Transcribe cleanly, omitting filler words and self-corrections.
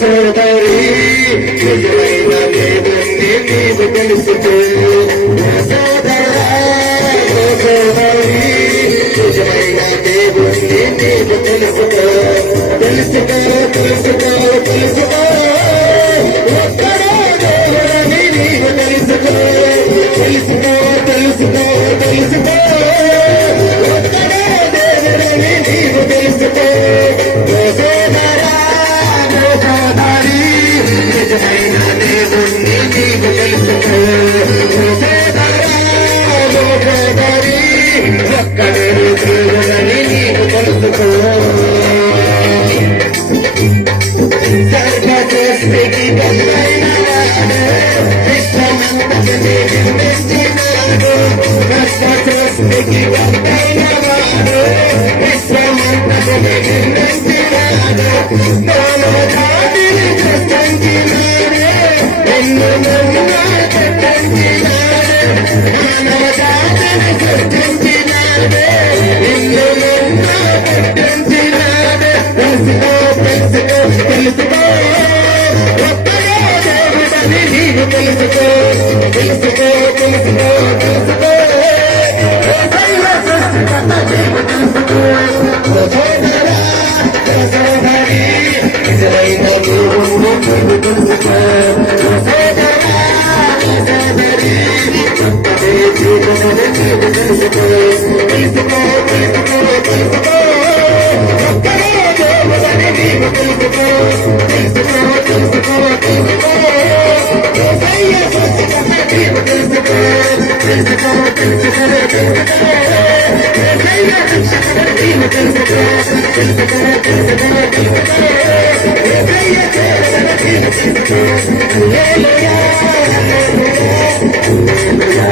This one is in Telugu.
సోదరి నిజమైన దేవుణ్ణి నీవు తెలుసుకో సోదరి నిజమైన దేవుణ్ణి నీవు తెలుసుకో తెలుసుకో తెలుసుకో తెలుసుకో ఒక్కడో దేవుడని నీవు తెలుసుకో తెలుసుకో తెలుసుకో తెలుసుకో ఒక్కడో దేవుడని నీవు తెలుసుకో నిజమైన దేవుణ్ణి నీవు తెలుసుకో సోదరి ఒక్కడే దేవుడని నీవు తెలుసుకో సర్వసృష్టికి బంధైన విశ్వమంతటిని నిర్మించినాడు సర్వసృష్టికి బంధైన విశ్వమంతటిని నిర్మించినాడు తాను జాతిని సృష్టించినాడు ఎన్ను సృష్టించినాడు మానవ జాతిని సృష్టించినాడు ఎన్ను సృష్టించినాడు తెలుసుకో తెలుసుకో తెలుసుకో ఒక్కడే దేవుడని నీవు తెలుసుకో తెలుసుకో తెలుసుకో తెలుసుకో సృష్టికర్త నీవు తెలుసుకో సోదరి నిజమైన దేవుణ్ణి నీవు తెలుసుకో సోదరి ఒక్కడే దేవుడని నీవు తెలుసుకో తెలుసుకో తెలుసుకో తెలుసుకో ఒక్కడే దేవుడని నీవు తెలుసుకో తెలుసుకో తెలుసుకో తెలుసుకో సృష్టికర్త నీవు తెలుసుకో తెలుసుకో తెలుసుకో తెలుసుకో నీవు తెలుసుకో తెలుసుకో తెలుసుకో తెలుసుకో హల్లెలూయా హల్లెలూయా హల్లెలూయా